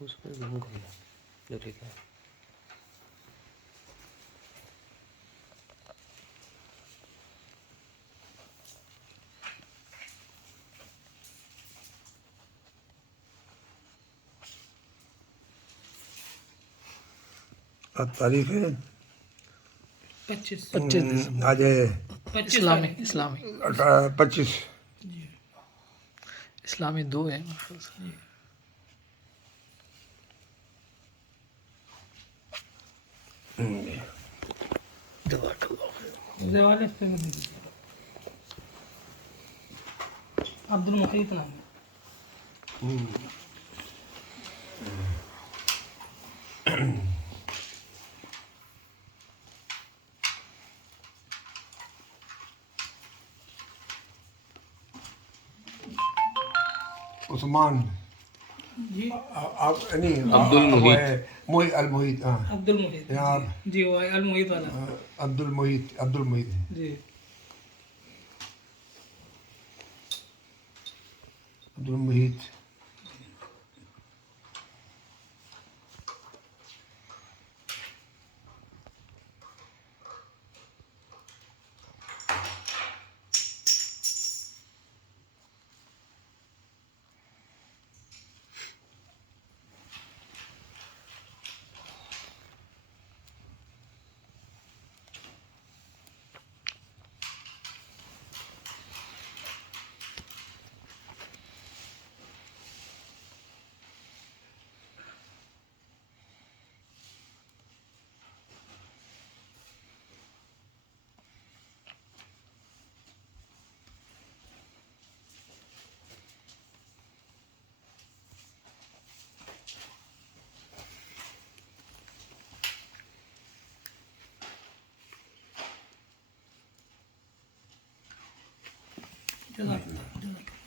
उसमें घूम गया जो ठीक है। अब तारीख है 25 आज है 25 इस्लामी तारीख। इस्लामी 25। जी इस्लामी 2 है मेरे ख्याल से। जी। जवाल इस पे में दे दीजिए। अब्दुल मुहीत नाम है। उस्मान जी आप नहीं अब्दुल वो मुहीत। है मोहित अल मोहित। हाँ अब्दुल मुहीत यहाँ जी वो अल मुहीत वाला। अब्दुल मोहित जी अब्दुल मोहित। जज़ाकल्लाह।